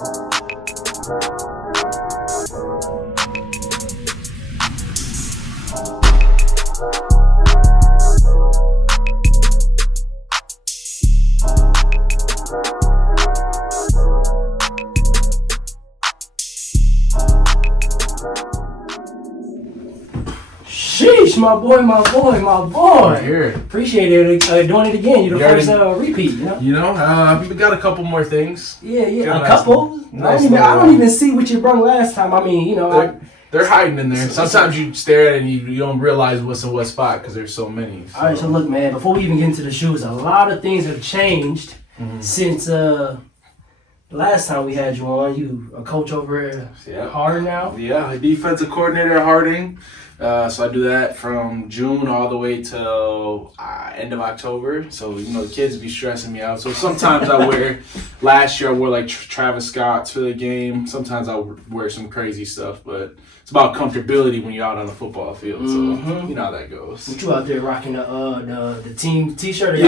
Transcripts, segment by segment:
Sheesh, my boy. Here. Appreciate it. Doing it again. You're the first repeat, You know, we got a couple more things. Yeah. Got A couple? Nice I don't even see what you brought last time. I mean, they're hiding in there. Sometimes you stare at it and you don't realize what's in what spot because there's so many. So. All right, so look, man, before we even get into the shoes, a lot of things have changed since last time we had you on. You a coach over at Harding now? Yeah, defensive coordinator at Harding. So I do that from June all the way till end of October. So, the kids be stressing me out. So sometimes last year I wore like Travis Scott's for the game. Sometimes I wear some crazy stuff, but it's about comfortability when you're out on the football field. So you know how that goes. What you out there rocking the team t-shirt?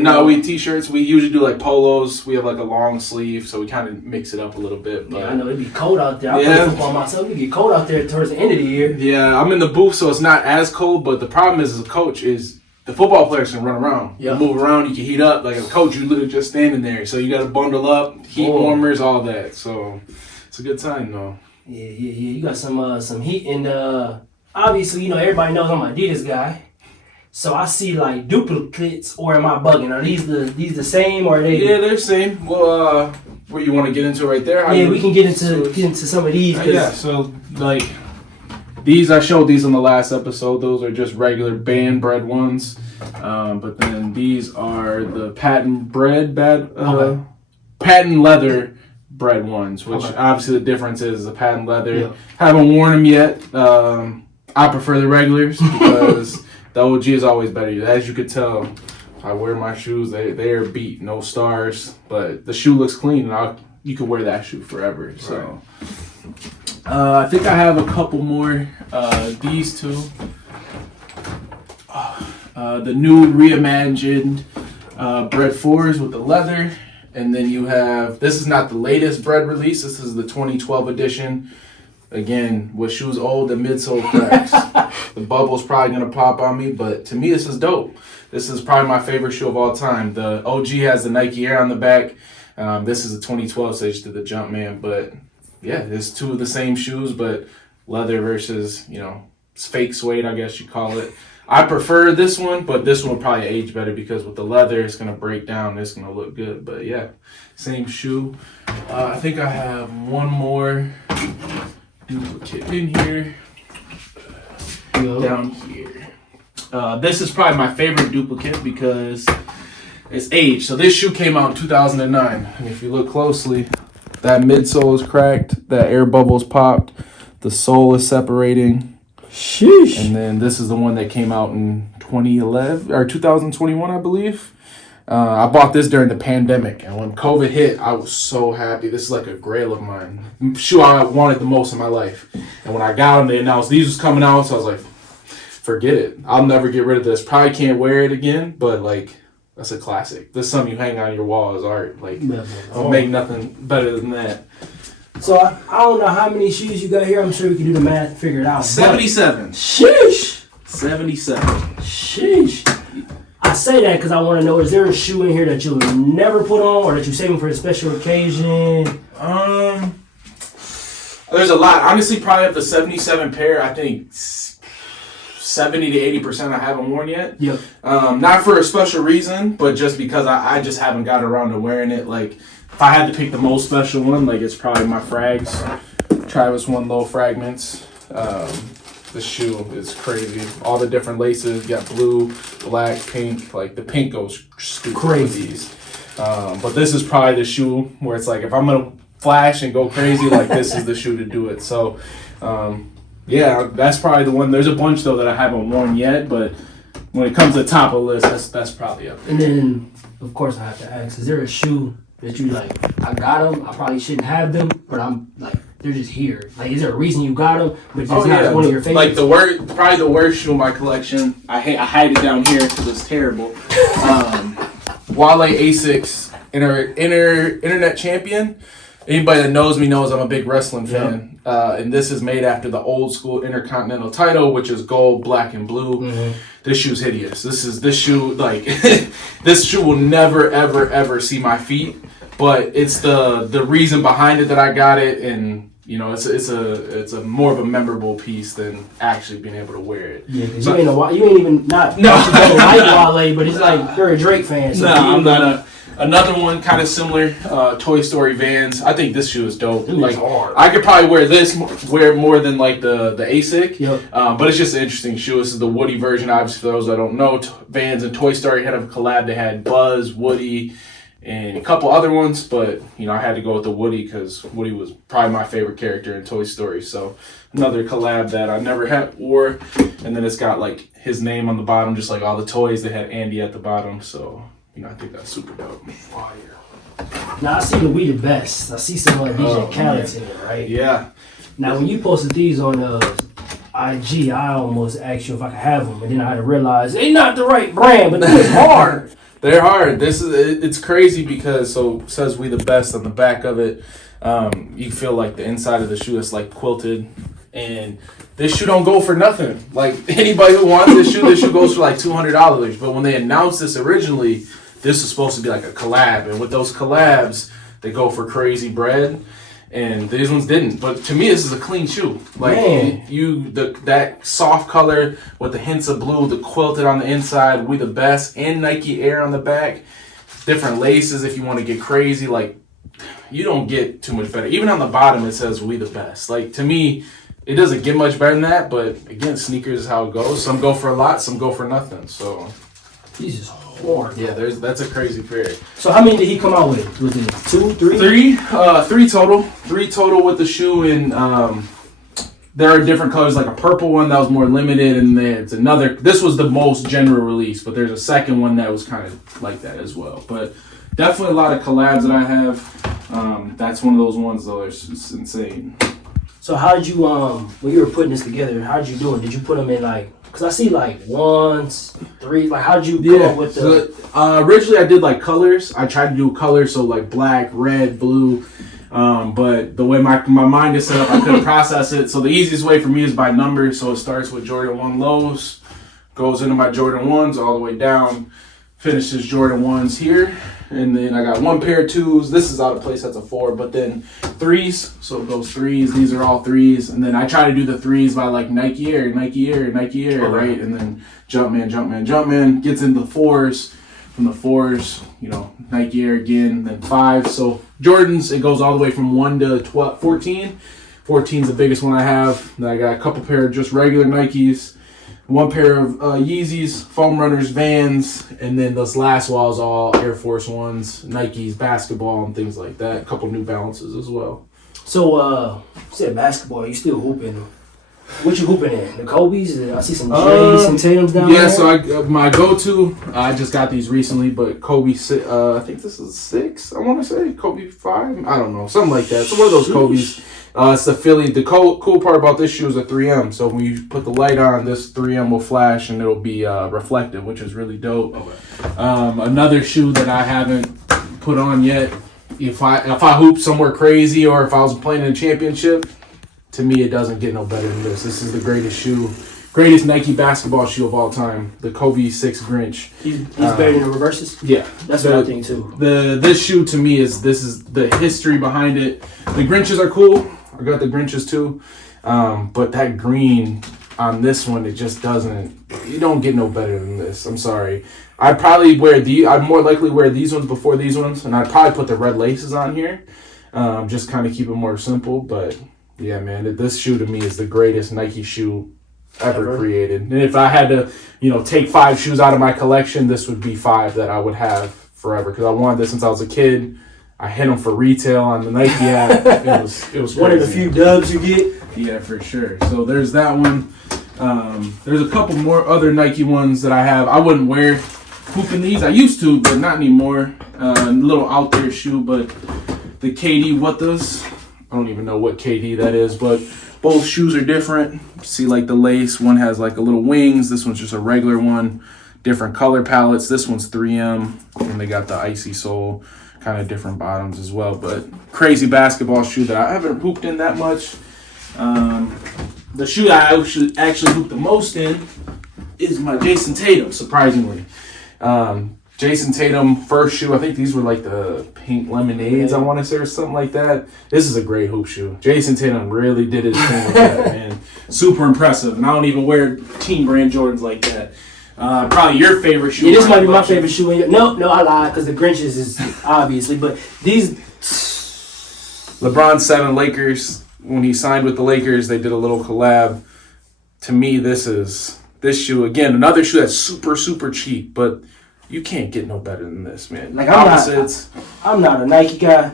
No, we t-shirts. We usually do like polos. We have like a long sleeve, so we kind of mix it up a little bit. But I know it'd be cold out there. I play football myself. It'd get cold out there towards the end of the year. Yeah, I'm in the booth, so it's not as cold. But the problem is, as a coach, is the football players can run around. You move around, you can heat up. Like a coach, you literally just standing there. So you got to bundle up, heat warmers, all that. So it's a good time, though. Yeah. You got some heat, and obviously, everybody knows I'm an Adidas guy. So I see like duplicates, or am I bugging? Are these the same, or are they? Yeah, they're the same. Well, what you want to get into right there? We can get into some of these. So like these, I showed these on the last episode. Those are just regular band bread ones, but then these are the patent leather bread ones, which obviously the difference is the patent leather. Yeah. Haven't worn them yet. I prefer the regulars because the OG is always better. As you could tell, if I wear my shoes, they are beat, no stars, but the shoe looks clean, and you can wear that shoe forever. Right. So I think I have a couple more. These two, the new reimagined bread 4s with the leather. And then you have, this is not the latest bread release. This is the 2012 edition. Again, with shoes old, the midsole cracks. The bubble's probably going to pop on me, but to me, this is dope. This is probably my favorite shoe of all time. The OG has the Nike Air on the back. This is the 2012, so they just did the Jumpman. But yeah, it's two of the same shoes, but leather versus, fake suede, I guess you call it. I prefer this one, but this one will probably age better because with the leather, it's going to break down. It's going to look good. But yeah, same shoe. I think I have one more duplicate in here. Down here. This is probably my favorite duplicate because it's aged. So this shoe came out in 2009. And if you look closely, that midsole is cracked. That air bubble's popped. The sole is separating. Sheesh. And then this is the one that came out in 2011 or 2021, I believe. I bought this during the pandemic, and when COVID hit, I was so happy. This is like a grail of mine. Shoe I wanted the most in my life. And when I got them, they announced these was coming out, so I was like, forget it. I'll never get rid of this. Probably can't wear it again, but like, that's a classic. This is something you hang on your wall as art. Like, I'll make nothing better than that. So I don't know how many shoes you got here. I'm sure we can do the math and figure it out. 77. Sheesh. 77. Sheesh. I say that because I want to know, is there a shoe in here that you'll never put on or that you're saving for a special occasion? There's a lot. Honestly, probably of the 77 pair, I think 70 to 80% I haven't worn yet. Yep. Not for a special reason, but just because I just haven't got around to wearing it. Like, if I had to pick the most special one, like, it's probably my Frags. Travis 1 Low Fragments. The shoe is crazy. All the different laces. You got blue, black, pink. Like, the pink goes stupid crazy. With these. But this is probably the shoe where it's like, if I'm going to flash and go crazy, like, this is the shoe to do it. So, yeah, that's probably the one. There's a bunch, though, that I haven't worn yet, but when it comes to the top of the list, that's probably up there. And then, of course, I have to ask, is there a shoe that you like, I got them, I probably shouldn't have them, but I'm like, they're just here. Like, is there a reason you got them, but it's not one of your favorites? Like, probably the worst shoe in my collection, I hide it down here because it's terrible. Wale Asics Internet Champion. Anybody that knows me knows I'm a big wrestling fan. And this is made after the old school Intercontinental title, which is gold, black, and blue. Mm-hmm. This shoe's hideous. This shoe, like, this shoe will never, ever, ever see my feet. But it's the reason behind it that I got it, and you know, it's a more of a memorable piece than actually being able to wear it. Yeah, because you ain't even not like Wale, but it's like you're a Drake fan. So I'm not another one kind of similar. Toy Story Vans. I think this shoe is dope. Like hard. I could probably wear more than like the ASIC. Yep. But it's just an interesting shoe. This is the Woody version. Obviously, for those that don't know, Vans and Toy Story had a collab. They had Buzz, Woody, and a couple other ones, but you know, I had to go with the Woody because Woody was probably my favorite character in Toy Story. So another collab that I never had wore, and then it's got like his name on the bottom, just like all the toys. They had Andy at the bottom, so you know, I think that's super dope. Fire. Now I see the We the Best. I see some DJ Khaled's in it, right? Yeah. Now when you posted these on IG, I almost asked you if I could have them, and then I had to realize they're not the right brand, but they're hard. They're hard. It's crazy because it says We the Best on the back of it. You feel like the inside of the shoe is like quilted, and this shoe don't go for nothing. Like anybody who wants this shoe goes for like $200. But when they announced this originally, this was supposed to be like a collab, and with those collabs, they go for crazy bread. And these ones didn't. But to me, this is a clean shoe. Like that soft color with the hints of blue, the quilted on the inside, We the Best, and Nike Air on the back. Different laces if you want to get crazy. Like, you don't get too much better. Even on the bottom, it says We the Best. Like, to me, it doesn't get much better than that. But again, sneakers is how it goes. Some go for a lot, some go for nothing. So these is hard. Yeah, that's a crazy pair. So how many did he come out with? Was it 2, 3? Three total. 3 total with the shoe, and there are different colors, like a purple one that was more limited, and there's another. This was the most general release, but there's a second one that was kind of like that as well. But definitely a lot of collabs that I have. That's one of those ones though. It's insane. So how did you when you were putting this together? How did you do it? Did you put them in like? Because I see like 1s, 3s. Like, how'd you come up with the... originally, I did like colors. I tried to do colors, so like black, red, blue. But the way my mind is set up, I couldn't process it. So the easiest way for me is by numbers. So it starts with Jordan 1 lows, goes into my Jordan 1s all the way down, finishes Jordan 1s here. And then I got 1 pair of 2s. This is out of place. That's a 4. But then 3s. So it goes 3s. These are all 3s. And then I try to do the 3s by like Nike Air, Nike Air, Nike Air, right? And then Jumpman, Jumpman, Jumpman. Gets into the 4s. From the 4s, you know, Nike Air again. Then 5. So Jordans, it goes all the way from 1 to 12, 14. 14 is the biggest one I have. Then I got a couple pair of just regular Nikes. 1 pair of Yeezys, Foam Runners, Vans, and then those last walls all Air Force Ones, Nikes, basketball, and things like that. A couple New Balances as well. So, you said basketball. You still hooping? What you hooping in? The Kobe's? I see some Jays and Tatum's down there. Yeah, so my go-to, I just got these recently, but Kobe, I think this is 6, I want to say. Kobe 5? I don't know. Something like that. So one of those Kobe's. It's the Philly. The cool part about this shoe is a 3M. So when you put the light on, this 3M will flash and it'll be reflective, which is really dope. Okay. Another shoe that I haven't put on yet, if I hoop somewhere crazy or if I was playing in a championship, to me it doesn't get no better than this. This is the greatest Nike basketball shoe of all time, the Kobe 6 Grinch. He's better than the reverses? Yeah. That's what I think too. This shoe to me is the history behind it. The Grinches are cool. I got the Grinches too. But that green on this one, it just doesn't, you don't get no better than this. I'm sorry. I'd more likely wear these ones before these ones, and I'd probably put the red laces on here. Just kind of keep it more simple. But yeah, man, this shoe to me is the greatest Nike shoe ever created. And if I had to, take 5 shoes out of my collection, this would be 5 that I would have forever. Because I wanted this since I was a kid. I hit them for retail on the Nike app. It was crazy. One of the few dubs you get. Yeah, for sure. So there's that one. There's a couple more other Nike ones that I have. I wouldn't wear hooping these. I used to, but not anymore. A little out there shoe, but the KD Wattas. I don't even know what KD that is, but both shoes are different. See, like the lace. One has like a little wings. This one's just a regular one. Different color palettes. This one's 3M, and they got the icy sole. kind of different bottoms as well. But crazy basketball shoe that I haven't hooped in that much. The shoe I actually hoop the most in is my Jason Tatum, surprisingly. Jason Tatum first shoe, I think these were like the pink lemonades, I want to say, or something like that. This is a great hoop shoe. Jason Tatum really did his thing with that, man. Super impressive. And I don't even wear team brand Jordans like that. Probably your favorite shoe. Yeah, this might be my favorite shoe. No, I lied, because the Grinches is obviously, but these... LeBron 7 Lakers, when he signed with the Lakers, they did a little collab. To me, this shoe, again, another shoe that's super, super cheap, but you can't get no better than this, man. Like, I'm not a Nike guy,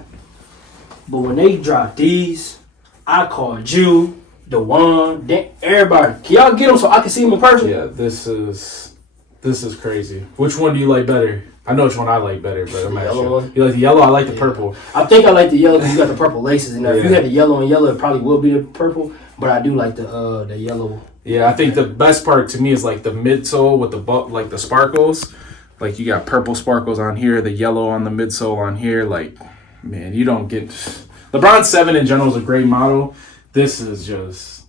but when they drop these, I call Jlew, Jawon, everybody. Can y'all get them so I can see them in person? Yeah, this is crazy. Which one do you like better? I know which one I like better, but I'm not sure. You like the yellow? I like the purple. I think I like the yellow because you got the purple laces in there. If you had the yellow and yellow, it probably will be the purple, but I do like the yellow. Yeah, I think the best part to me is like the midsole with like the sparkles. Like you got purple sparkles on here, the yellow on the midsole on here. Like, man, you don't get... LeBron 7 in general is a great model. This is just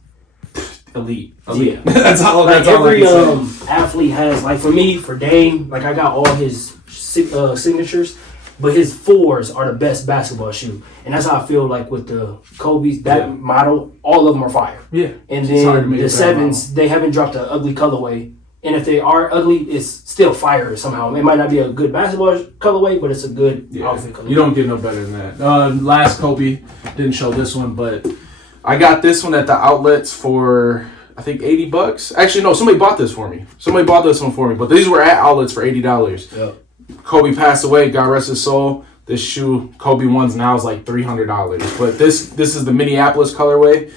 elite. Yeah. That's all. Like that's every all I can say. athlete has, like for me, for Dame, like I got all his signatures, but his 4s are the best basketball shoe. And that's how I feel like with the Kobe's, that model, all of them are fire. Yeah. And then the 7s, they haven't dropped an ugly colorway. And if they are ugly, it's still fire somehow. It might not be a good basketball colorway, but it's a good outfit colorway. You don't get no better than that. Last Kobe, didn't show this one, but I got this one at the outlets for, I think, $80. Actually, no, somebody bought this for me. Somebody bought this one for me, but these were at outlets for $80. Yep. Kobe passed away, God rest his soul. This shoe, Kobe ones now is like $300. But this is the Minneapolis colorway.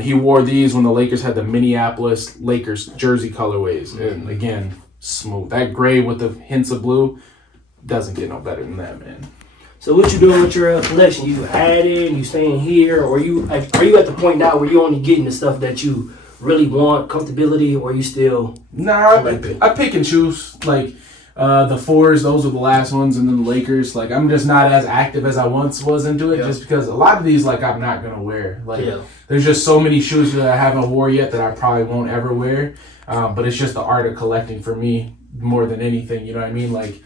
He wore these when the Lakers had the Minneapolis Lakers jersey colorways. And again, smooth. That gray with the hints of blue doesn't get no better than that, man. So what you doing with your collection? You adding, you staying here, or are you at the point now where you only getting the stuff that you really want, comfortability, or you still... Nah, I pick and choose. Like, the 4s, those are the last ones, and then the Lakers. Like, I'm just not as active as I once was into it, just because a lot of these, like, I'm not going to wear. Like, there's just so many shoes that I haven't wore yet that I probably won't ever wear. But it's just the art of collecting for me more than anything, you know what I mean? Like,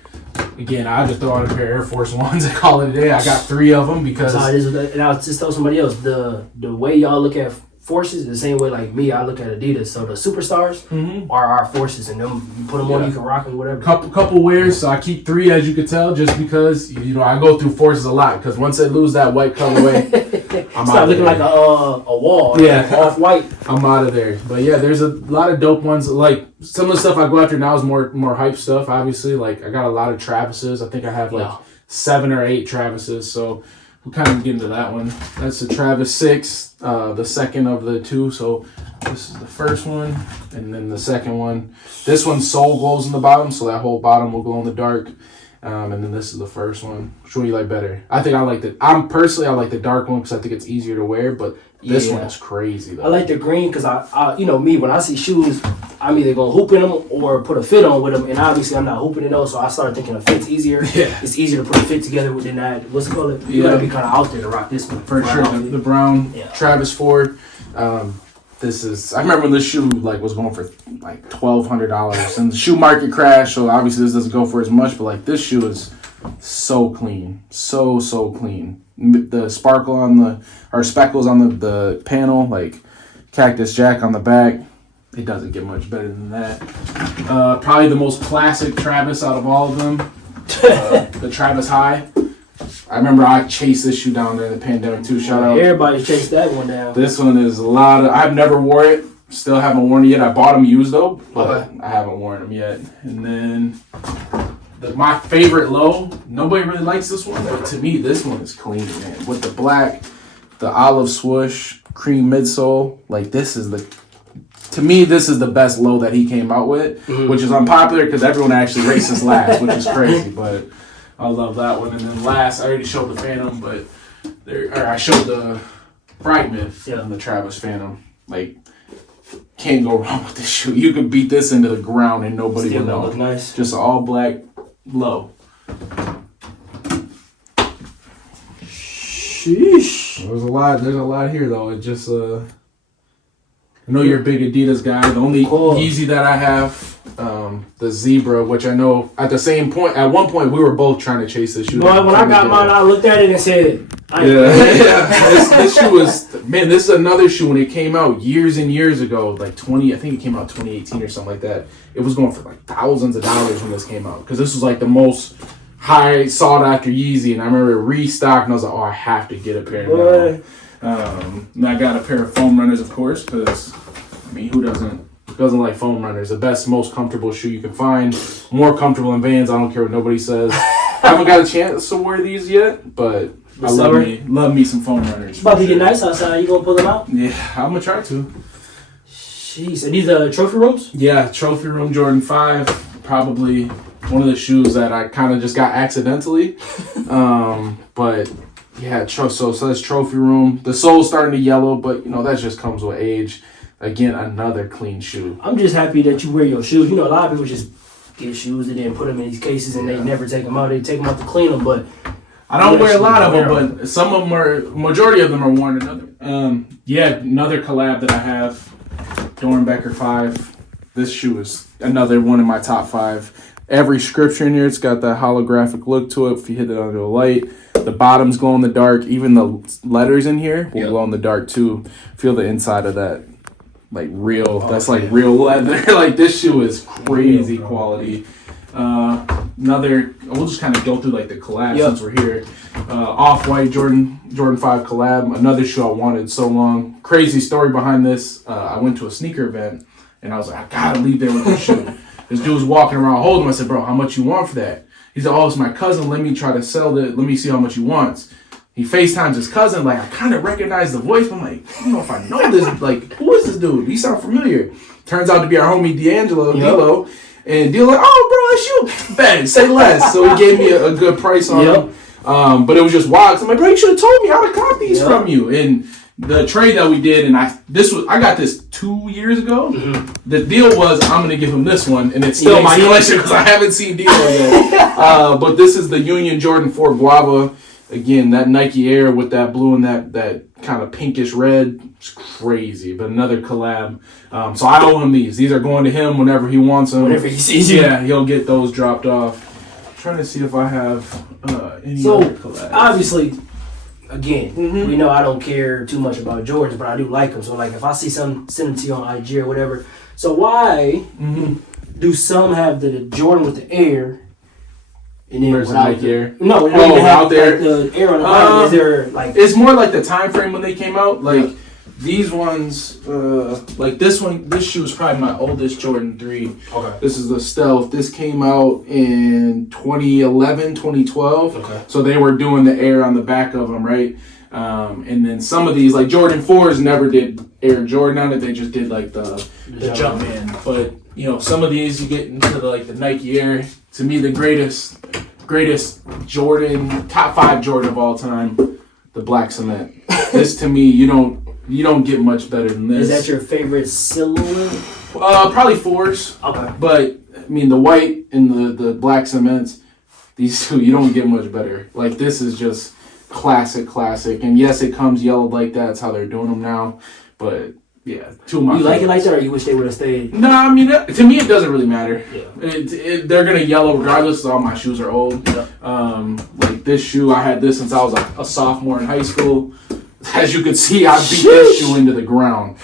again, I just throw out a pair of Air Force Ones and call it a day. I got 3 of them because... And I'll just tell somebody else, the way y'all look at Forces the same way like me, I look at Adidas. So the superstars are our Forces, and them you put them on, you can rock them, whatever. Couple wears, so I keep 3 as you can tell, just because I go through Forces a lot. Because once they lose that white colorway, I'm start looking like a wall. Yeah, off white. I'm out of there. But yeah, there's a lot of dope ones. Like some of the stuff I go after now is more hype stuff. Obviously, like I got a lot of Travises. I think I have like 7 or 8 Travises. So we'll kind of get into that one. That's the Travis 6, the second of the 2. So this is the first one, and then the second one. This one's sole glows in the bottom, so that whole bottom will glow in the dark. And then this is the first one. Which one do you like better? I think I like I like the dark one because I think it's easier to wear, but this one is crazy though. I like the green because I me, when I see shoes, I'm either going to hoop in them or put a fit on with them, and obviously I'm not hooping in those, so I started thinking a fit's easier. Yeah. It's easier to put a fit together within that. What's it called? You got to be kind of out there to rock this one. For sure. The brown Travis 4. I remember when this shoe like was going for like $1,200, and the shoe market crashed, so obviously this doesn't go for as much. But like this shoe is so clean, so clean. The sparkle speckles on the panel, like Cactus Jack on the back. It doesn't get much better than that. Probably the most classic Travis out of all of them, the Travis High. I remember I chased this shoe down during the pandemic too. Shout out. Everybody chased that one down. This one is a lot of... I've never wore it. Still haven't worn it yet. I bought them used though, but I haven't worn them yet. And then my favorite low, nobody really likes this one, but to me this one is clean, man. With the black, the olive swoosh, cream midsole. Like to me, this is the best low that he came out with, which is unpopular because everyone actually races last, which is crazy, but... I love that one. And then last, I already showed the Phantom, but I showed the Fragment and the Travis Phantom. Like, can't go wrong with this shoe. You could beat this into the ground and nobody would know. Look nice. Just all black low. Sheesh. There's a lot here though. It just I know you're a big Adidas guy. The only Yeezy that I have, the Zebra, which I know at one point we were both trying to chase this shoe. But when I got mine, I looked at it and said, this shoe was, man, this is another shoe when it came out years and years ago, like I think it came out 2018 or something like that. It was going for like thousands of dollars when this came out because this was like the most high sought after Yeezy, and I remember it restocked and I was like, oh, I have to get a pair now. And I got a pair of foam runners, of course, because I mean, who doesn't like foam runners? The best, most comfortable shoe you can find. More comfortable than Vans. I don't care what nobody says. I haven't got a chance to wear these yet, but I love me some foam runners. About to get nice outside. You gonna pull them out? Yeah, I'm gonna try to. Jeez, are these the trophy rooms? Yeah, trophy room Jordan 5. Probably one of the shoes that I kind of just got accidentally. But yeah, so it says trophy room. The sole's starting to yellow, but that just comes with age. Again, another clean shoe. I'm just happy that you wear your shoes. A lot of people just get shoes and then put them in these cases and they never take them out. They take them out to clean them, but I don't wear a lot of them, but some of them majority of them are worn. Another collab that I have, Dornbecker 5. This shoe is another one in my top 5. Every scripture in here, it's got that holographic look to it. If you hit it under the light, the bottoms glow in the dark. Even the letters in here will glow in the dark too. Feel the inside of that, like real. Real leather. Like this shoe is crazy quality. We'll just kind of go through like the collab since we're here. Off-white Jordan 5 collab. Another shoe I wanted so long. Crazy story behind this. I went to a sneaker event and I was like, I gotta leave there with this shoe. This dude was walking around holding him. I said, bro, how much you want for that? He's like, oh, it's my cousin. Let me try to sell it. Let me see how much he wants. He FaceTimes his cousin. Like, I kind of recognize the voice. But I'm like, I don't know if I know this. Like, who is this dude? He sound familiar. Turns out to be our homie D'Lo. And D'Lo like, oh, bro, that's you. Bang, say less. So he gave me a good price on him. But it was just wild. So I'm like, bro, you should have told me how to copy these from you. And the trade that we did, and I got this 2 years ago. Mm-hmm. The deal was I'm gonna give him this one, and it's still my collection because I haven't seen D'Lo yet. But this is the Union Jordan 4 Guava. Again, that Nike Air with that blue and that kind of pinkish red. It's crazy, but another collab. So I owe him these. These are going to him whenever he wants them. Whenever he sees you. Yeah, he'll get those dropped off. I'm trying to see if I have any other collabs. Obviously, again, we know I don't care too much about Jordans, but I do like them. So, like, if I see some, send them to you on IG or whatever. So, why do some have the Jordan with the Air and then without the Air? No, out there. Like, the Air on the bottom. Is there, like... It's more like the time frame when they came out. Like, these ones, like this one, this shoe is probably my oldest Jordan 3. Okay. This is the Stealth. This came out in 2011, 2012. Okay. So they were doing the Air on the back of them, right? And then some of these, like Jordan 4s never did Air Jordan on it. They just did like the Jumpman. But, some of these you get into the Nike Air. To me, the greatest Jordan, top 5 Jordan of all time, the black cement. This to me, you don't get much better than this. Is that your favorite silhouette? Probably 4s. Okay. But I mean, the white and the black cements, these two, you don't get much better. Like, this is just classic. And yes, it comes yellowed like that. That's how they're doing them now. But yeah, two of my favorites. Like it like that, or you wish they would have stayed? No, I mean, to me, it doesn't really matter. Yeah. They're gonna yellow regardless. All my shoes are old. Yeah. Like this shoe, I had this since I was like a sophomore in high school. As you can see, I beat this shoe into the ground.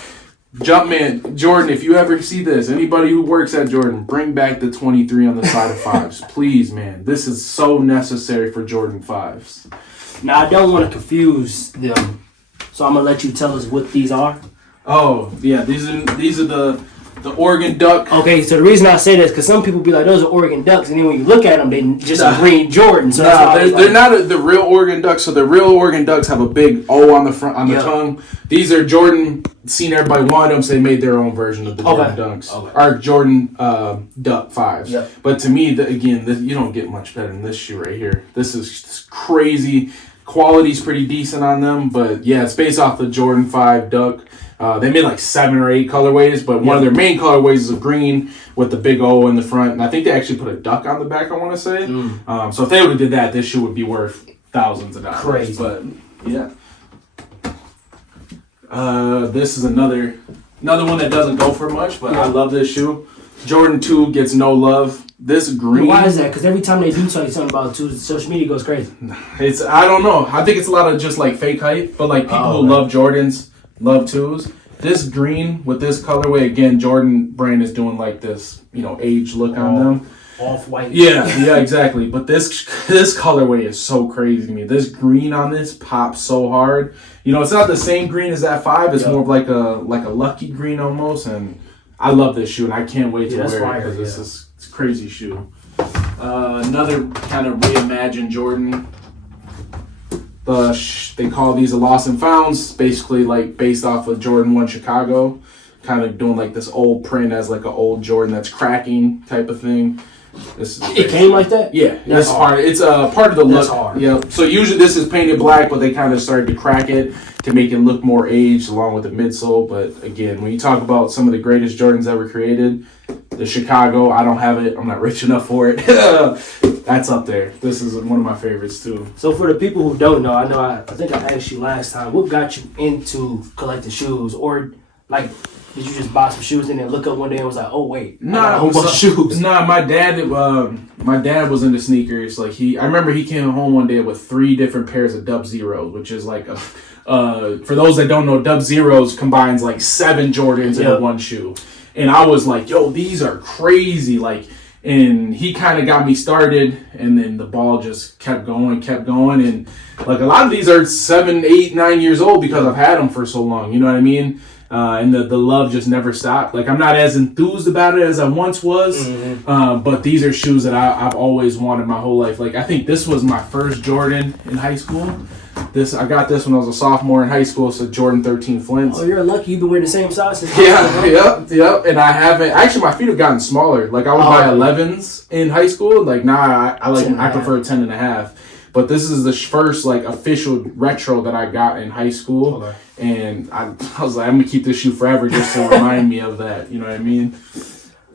Jumpman, Jordan, if you ever see this, anybody who works at Jordan, bring back the 23 on the side of 5s. Please, man. This is so necessary for Jordan 5s. Now, I don't want to confuse them, so I'm going to let you tell us what these are. Oh, yeah. These are the Oregon Duck. Okay, so the reason I say this, because some people be like, those are Oregon Ducks, and then when you look at them, they just green Jordan. So they're not the real Oregon Ducks. So the real Oregon Ducks have a big O on the front, on the tongue. These are Jordan. Seen everybody wanted them, so they made their own version of the Jordan Dunks. Okay. Or Jordan Duck 5s. Yep. But to me, you don't get much better than this shoe right here. This is crazy. Quality's pretty decent on them, but yeah, it's based off the Jordan 5 Duck. They made like 7 or 8 colorways, but one of their main colorways is a green with the big O in the front. And I think they actually put a duck on the back, I want to say. So if they would have did that, this shoe would be worth thousands of dollars. Crazy. But Yeah. This is another one that doesn't go for much, but I love this shoe. Jordan 2 gets no love. This green. Why is that? Because every time they do tell you something about 2s, social media goes crazy. I don't know. I think it's a lot of just like fake hype, but like people who love Jordans love 2s. This green with this colorway, again, Jordan brand is doing like this, age look on them. Off-white. Yeah, exactly. But this colorway is so crazy to me. This green on this pops so hard. It's not the same green as that 5. It's more of like a lucky green almost, and I love this shoe, and I can't wait to wear it because it's a crazy shoe. Another kind of reimagined Jordan. They call these a Lost and Founds, basically like based off of Jordan 1 Chicago, kind of doing like this old print as like an old Jordan that's cracking type of thing. It came like that? Yeah, that's hard. It's a part of the look. That's hard. Yeah. So usually this is painted black, but they kind of started to crack it to make it look more aged along with the midsole. But again, when you talk about some of the greatest Jordans ever created, the Chicago, I don't have it. I'm not rich enough for it. That's up there. This is one of my favorites too. So for the people who don't know, I think I asked you last time, what got you into collecting shoes? Or like, did you just buy some shoes and then look up one day and was like, oh wait, nah, a whole bunch of shoes? Nah, my dad was into sneakers. Like I remember he came home one day with 3 different pairs of Dub Zeros, which is like for those that don't know, Dub Zeros combines like 7 Jordans in one shoe. And I was like, yo, these are crazy. Like, and he kind of got me started, and then the ball just kept going. And like a lot of these are 7, 8, 9 years old because I've had them for so long. You know what I mean? And the love just never stopped. Like, I'm not as enthused about it as I once was, but these are shoes that I've always wanted my whole life. Like, I think this was my first Jordan in high school. I got this when I was a sophomore in high school. So Jordan 13 Flints. Oh, you're lucky you've been wearing the same size since Yep. And I haven't. Actually, my feet have gotten smaller. Like, I would buy 11s in high school. Like, I prefer 10 and a half. But this is the first like official retro that I got in high school. Okay. And I was like, I'm going to keep this shoe forever just to remind me of that. You know what I mean?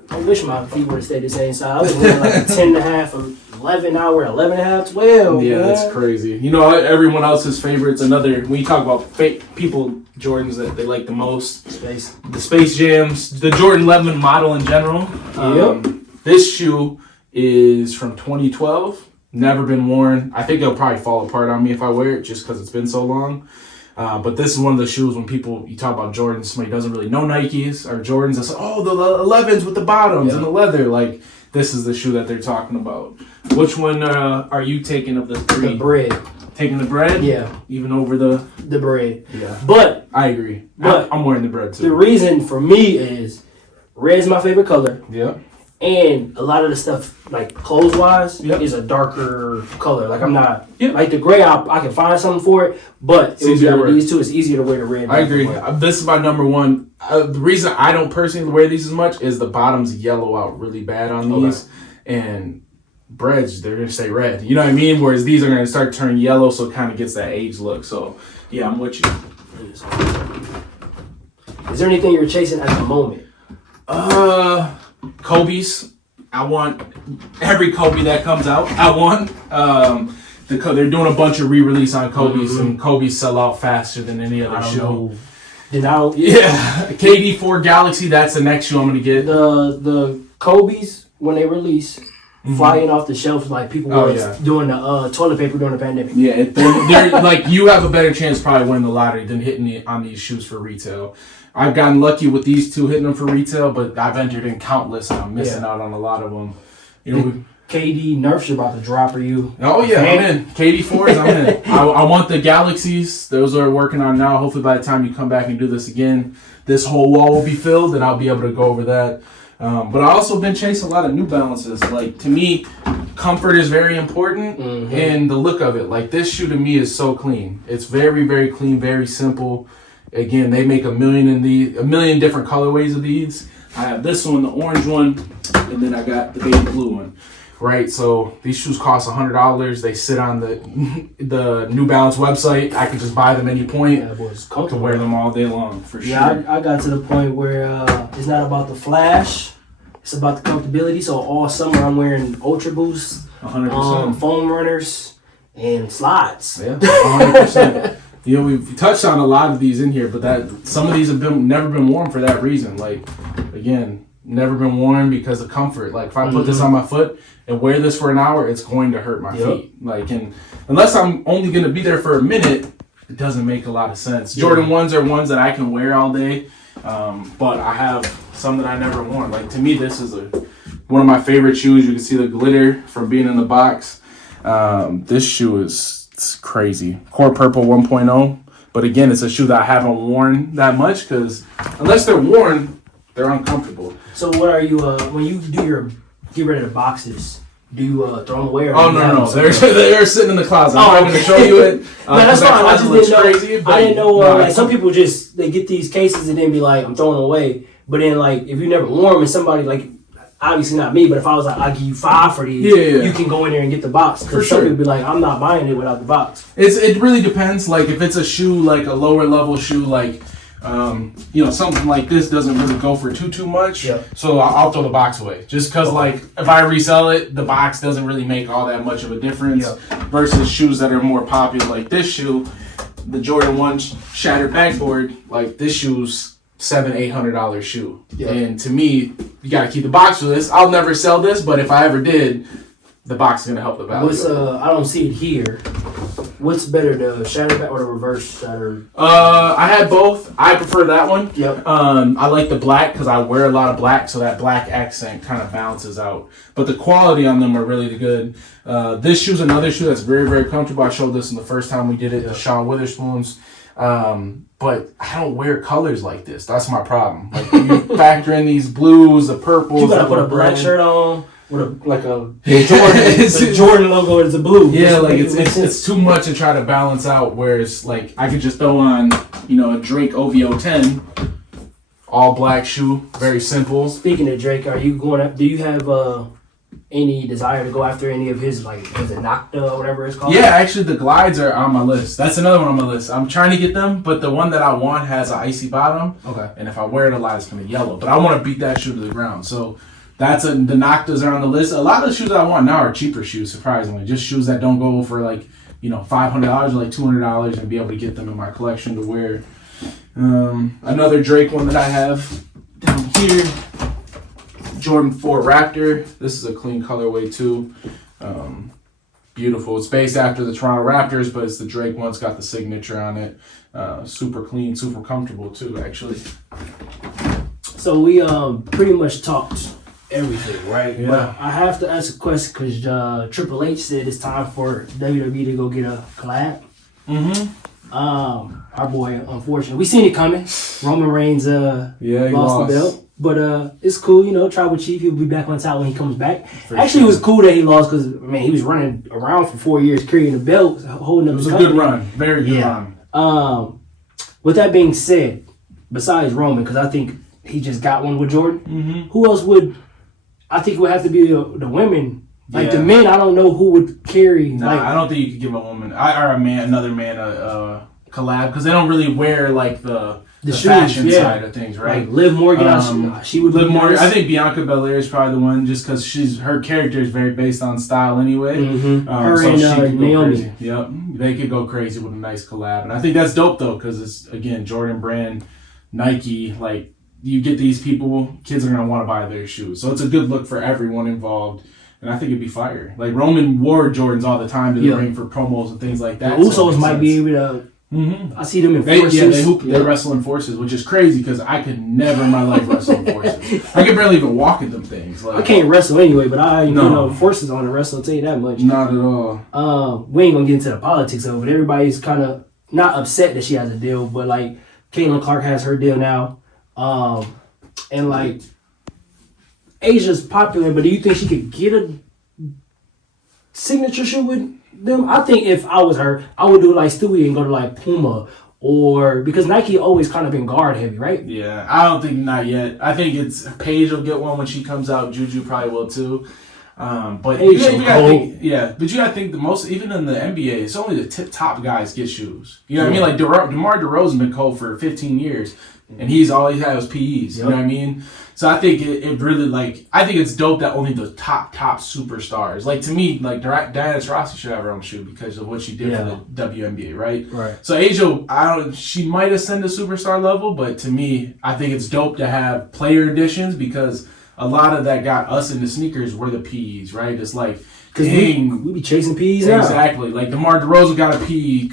I wish my feet would have stayed the same size. I was wearing like a 10 and a half, 11, now we're 11 and a half, 12. Yeah, man. That's crazy. Everyone else's favorites. When you talk about people, Jordans that they like the most. The Space Jams, the Jordan 11 model in general. This shoe is from 2012. Never been worn. I think it'll probably fall apart on me if I wear it just because it's been so long. But this is one of the shoes when you talk about Jordans, somebody doesn't really know Nikes or Jordans. They say, oh, the 11s with the bottoms and the leather. Like, this is the shoe that they're talking about. Which one are you taking of the 3? The bread. Taking the bread? Yeah. Even over the bread. Yeah. But I agree. But I'm wearing the bread too. The reason for me is red's my favorite color. Yeah. And a lot of the stuff, like clothes-wise, is a darker color. Like, I'm not... Like, the gray, I can find something for it, but it would be out of these two, it's easier to wear the red. I agree. This is my number one. The reason I don't personally wear these as much is the bottoms yellow out really bad on these. Okay. And breads, they're going to stay red. You know what I mean? Whereas these are going to start to turn yellow, so it kind of gets that age look. So, yeah, I'm with you. Is there anything you're chasing at the moment? Kobe's. I want every Kobe that comes out. I want. They're doing a bunch of re-release on Kobe's, and Kobe's sell out faster than any other shoe. KD4 Galaxy. That's the next shoe I'm gonna get. The Kobe's when they release. Flying off the shelves like people were doing the toilet paper during the pandemic. Yeah, they're like, you have a better chance probably winning the lottery than hitting on these shoes for retail. I've gotten lucky with these two hitting them for retail, but I've entered in countless and I'm missing out on a lot of them. KD Nerfs are about to drop for you. Oh yeah, I'm in. KD4s, I'm in. I want the Galaxies. Those are working on now. Hopefully by the time you come back and do this again, this whole wall will be filled and I'll be able to go over that. But I also been chasing a lot of New Balances. Like, to me, comfort is very important and the look of it. Like, this shoe to me is so clean. It's very, very clean, very simple. Again, they make a million different colorways of these. I have this one, the orange one, and then I got the baby blue one. Right, so these shoes cost $100. They sit on the New Balance website. I can just buy them any point to wear them all day long for sure. Yeah, I got to the point where it's not about the flash, it's about the comfortability. So all summer I'm wearing Ultra Boost, 100%, foam runners, and slides. Yeah, 100%. You know, we've touched on a lot of these in here, but that some of these have never been worn for that reason. Like, again, never been worn because of comfort. Like, if I put this on my foot and wear this for an hour, it's going to hurt my feet. Like, and unless I'm only going to be there for a minute, it doesn't make a lot of sense. Jordan 1s are ones that I can wear all day, but I have some that I never worn. Like, to me, this is one of my favorite shoes. You can see the glitter from being in the box. This shoe is crazy. Core Purple 1.0. But again, it's a shoe that I haven't worn that much because unless they're worn, they're uncomfortable. So what are you, when you get rid of the boxes, do you throw them away? Or no. They're sitting in the closet. I'm not going to show you it. No, that's fine. I just didn't know. Crazy, I didn't know, like, some people they get these cases and then be like, I'm throwing them away. But then, like, if you never wore them and somebody, like, obviously not me, but if I was like, I'll give you 5 for these, you can go in there and get the box. Because some people be like, I'm not buying it without the box. It really depends. Like, if it's a shoe, like a lower level shoe, like, something like this doesn't really go for too much. Yeah. So I'll throw the box away. Just because, like, if I resell it, the box doesn't really make all that much of a difference versus shoes that are more popular, like this shoe, the Jordan 1 shattered backboard. Like, this shoe's $700-800 shoe. Yeah. And to me, you gotta keep the box for this. I'll never sell this, but if I ever did, the box is gonna help the value. I don't see it here. What's better, the shattered back or the reverse shattered? I had both. I prefer that one. Yep. I like the black because I wear a lot of black, so that black accent kind of balances out. But the quality on them are really good. This shoe's another shoe that's very, very comfortable. I showed this in the first time we did it, the Sean Witherspoon's. But I don't wear colors like this. That's my problem. Like, you factor in these blues, the purples. You gotta put a black shirt on with a Jordan. The Jordan logo is a blue. Yeah, like it's too much to try to balance out. Whereas, like, I could just throw on, a Drake OVO 10, all black shoe, very simple. Speaking of Drake, are you going? Do you have any desire to go after any of his, like, is it Nocta or whatever it's called? Yeah, actually the glides are on my list. That's another one on my list. I'm trying to get them, but the one that I want has an icy bottom. Okay. And if I wear it a lot, it's going to yellow. But I want to beat that shoe to the ground. So the Noctas are on the list. A lot of the shoes I want now are cheaper shoes, surprisingly. Just shoes that don't go for, like, $500 or like $200 and be able to get them in my collection to wear. Another Drake one that I have down here. Jordan 4 Raptor. This is a clean colorway too. Beautiful. It's based after the Toronto Raptors, but it's the Drake one. It's got the signature on it. Super clean, super comfortable too, actually. So we pretty much talked everything, right? Yeah. But I have to ask a question because Triple H said it's time for WWE to go get a collab. Our boy, unfortunately, we seen it coming. Roman Reigns lost the belt. But it's cool, Tribal Chief, he'll be back on top when he comes back. It was cool that he lost because, he was running around for 4 years carrying the belt, holding up his company. It was a good run. Very good run. With that being said, besides Roman, because I think he just got one with Jordan, who else I think it would have to be the women. Like, the men, I don't know who would carry. Nah, I don't think you could give a woman, another man a collab because they don't really wear, like, the fashion side of things, right? Like Liv Morgan, she would Liv Morgan. I think Bianca Belair is probably the one, just because her character is very based on style anyway. Her and Naomi. Yep, they could go crazy with a nice collab, and I think that's dope though, because it's again Jordan Brand, Nike. Like, you get these people, kids are gonna want to buy their shoes, so it's a good look for everyone involved. And I think it'd be fire. Like, Roman wore Jordans all the time to the ring for promos and things like that. The Usos might be able to. I see them in forces. They wrestle in forces, which is crazy because I could never in my life wrestle in forces. I could barely even walk in them things. Like, I can't wrestle anyway, but forces on the wrestle, I'll tell you that much. Not at all. We ain't gonna get into the politics of it. Everybody's kind of not upset that she has a deal, but, like, Caitlin Clark has her deal now. And, like, Asia's popular, but do you think she could get a signature shoe with them? I think if I was her, I would do it like Stewie and go to, like, Puma, or because Nike always kind of been guard heavy, right? Yeah, I don't think not yet. I think it's Paige will get one when she comes out. Juju probably will too. But Asian you gotta cold. think, but you gotta think the most, even in the NBA, it's only the tip top guys get shoes. You know what I mean? Like DeMar DeRozan been cold for 15 years, and he's all he had was PEs. You know what I mean? So I think it really I think it's dope that only the top superstars. Like to me, like Diana Taurasi should have her own shoe because of what she did for the WNBA, right? Right. So Asia, she might ascend to superstar level, but to me, I think it's dope to have player editions because a lot of that got us into sneakers were the PEs, right? It's like, because we be chasing PEs now. Exactly. Like DeMar DeRozan got a PE.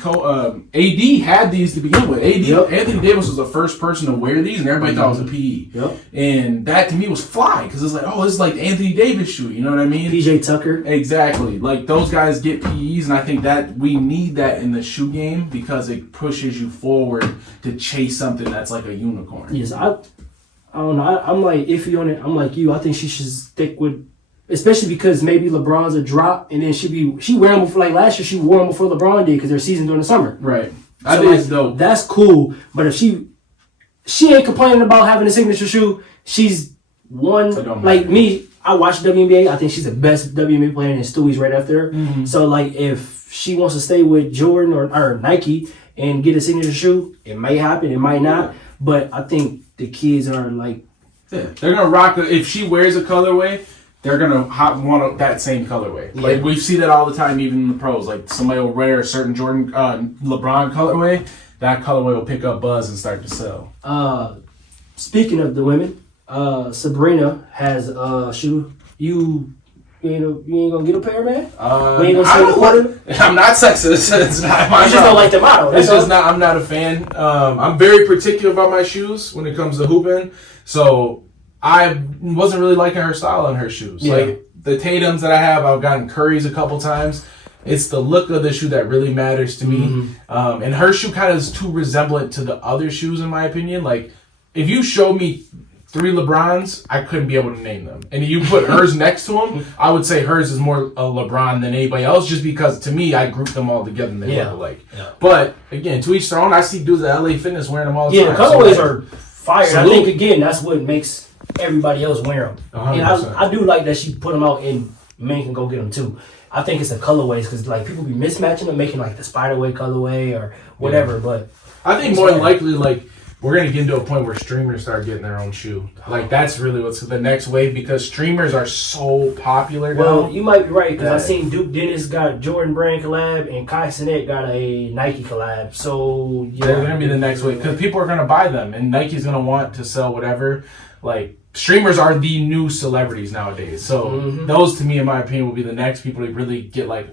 AD had these to begin with. Anthony Davis was the first person to wear these, and everybody thought it was a PE. Yep. And that to me was fly because it's like, oh, this is like the Anthony Davis shoe. You know what I mean? PJ Tucker. Exactly. Like those guys get PEs, and I think that we need that in the shoe game because it pushes you forward to chase something that's like a unicorn. Yes, I don't know. I'm like iffy on it. I'm like you. I think she should stick with, especially because maybe LeBron's a drop, and then she wear them before, like last year she wore them before LeBron did because their season during the summer. Right. I think it's dope. That's cool. But if she ain't complaining about having a signature shoe, she's one like me. I watch WNBA. I think she's the best WNBA player, and Stewie's right after her. Mm-hmm. So like if she wants to stay with Jordan or Nike and get a signature shoe, it might happen. It might not. But I think the kids are like, they're gonna rock. If she wears a colorway, they're gonna want that same colorway. Like we see that all the time, even in the pros. Like somebody will wear a certain Jordan, LeBron colorway. That colorway will pick up buzz and start to sell. Speaking of the women, Sabrina has a shoe. You ain't gonna get a pair, man. You ain't gonna I'm not sexist. It's not my. You just don't like the model. It's just not. I'm not a fan. I'm very particular about my shoes when it comes to hooping. So I wasn't really liking her style on her shoes. Yeah. Like the Tatums that I have, I've gotten Curry's a couple times. It's the look of the shoe that really matters to me. Mm-hmm. And her shoe kind of is too resemblant to the other shoes, in my opinion. Like if you show me 3 LeBrons, I couldn't be able to name them. And if you put hers next to them, I would say hers is more a LeBron than anybody else, just because to me, I group them all together and they look alike. Yeah. But again, to each their own. I see dudes at LA Fitness wearing them all the time. Yeah, the colorways are fire. Salute. I think again, that's what makes everybody else wear them. 100%. And I do like that she put them out and men can go get them too. I think it's the colorways because like people be mismatching them, making like the Spiderway colorway or whatever. But I think more than likely, like, we're going to get into a point where streamers start getting their own shoe. Like, that's really what's the next wave because streamers are so popular now. Well, you might be right because I seen Duke Dennis got Jordan Brand collab and Kai Cenat got a Nike collab. So, yeah. They're going to be the next wave because people are going to buy them and Nike's going to want to sell whatever. Like, streamers are the new celebrities nowadays. So, those, to me, in my opinion, will be the next people to really get, like,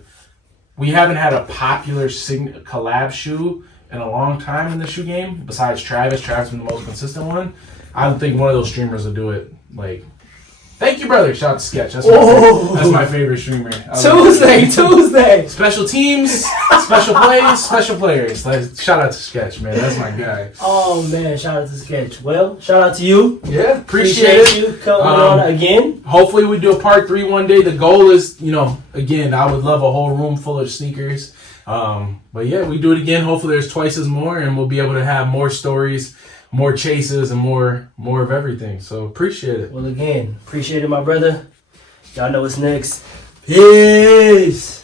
we haven't had a popular collab shoe in a long time in the shoe game, besides Travis. Travis been the most consistent one. I don't think one of those streamers will do it. Like, thank you, brother. Shout out to Sketch. That's my favorite streamer. Tuesday. Special teams, special plays, special players. Like, shout out to Sketch, man. That's my guy. Oh, man. Shout out to Sketch. Well, shout out to you. Yeah, appreciate you coming on again. Hopefully we do a part 3 one day. The goal is, again, I would love a whole room full of sneakers. But yeah, we do it again. Hopefully there's twice as more and we'll be able to have more stories, more chases, and more of everything. So appreciate it. Well, again, appreciate it, my brother. Y'all know what's next. Peace.